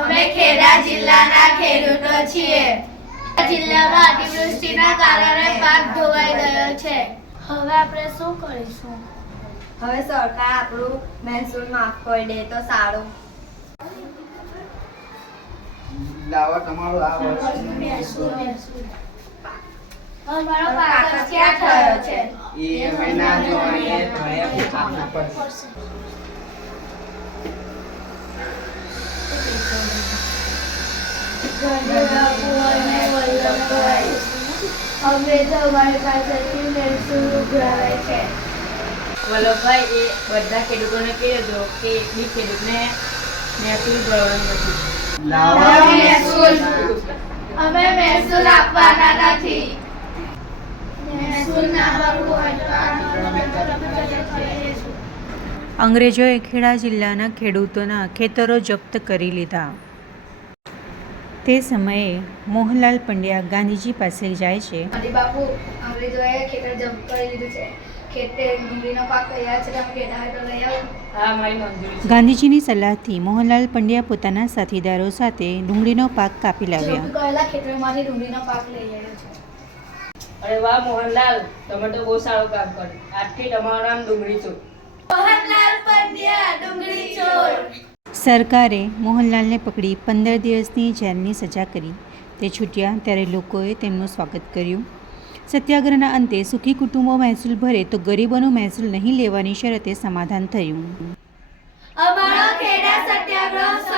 અમે ખેડા જિલ્લાના ખેડૂતો છીએ. જિલ્લામાં અતિવૃષ્ટિના કારણે પાક ધોવાઈ ગયો છે. હવે આપણે શું કરીશું? હવે સરકાર આપણું મહેસૂલ માફ કરી દે તો સારું. લાવા તમારો આ વર્ષ. અમારો પાક ક્યાં થયો છે? એ આપવું પડશે. પાસેથી ઉઘરાવે છે વલ્લભભાઈ એ બધા ખેડૂતોને કહેજો કે એક બી ખેડૂતને મહેસૂલ ભરવાનો નથી. મહેસૂલ. અમે મહેસૂલ આપવાના નથી. મહેસૂલ ના ભરવું હોય અંગ્રેજોએ ખેડા જિલ્લાના ખેડૂતોના ખેતરો જપ્ત કરી લીધા. તે સમયે મોહનલાલ પંડ્યા ગાંધીજી પાસે જાય છે. મોદી બાપુ અંગ્રેજોએ ખેતર જપ્ત લીધું છે. ખેતર ડુંગળીનો પાક તૈયાર છે તમે ખેડા હોય તો લઈ આવો. હા મારી મંજૂરી છે. ગાંધીજીની સલાહથી મોહનલાલ પંડ્યા પોતાના સાથીદારો સાથે ડુંગળીનો પાક કાપી લાવ્યા. ખેતરમાંથી ડુંગળીનો પાક લઈ આવ્યો છે. અરે વાહ મોહનલાલ તમે તો બહુ સારું કામ કર્યું. આજથી તમારું નામ ડુંગળી છું. મોહનલાલ સરકારે મોહનલાલને પકડી પંદર દિવસની જેલની સજા કરી. તે છૂટ્યા ત્યારે લોકોએ તેમનું સ્વાગત કર્યું. સત્યાગ્રહના અંતે સુખી કુટુંબો મહેસૂલ ભરે તો ગરીબોનું મહેસૂલ નહીં લેવાની શરતે સમાધાન થયું. સત્યાગ્રહ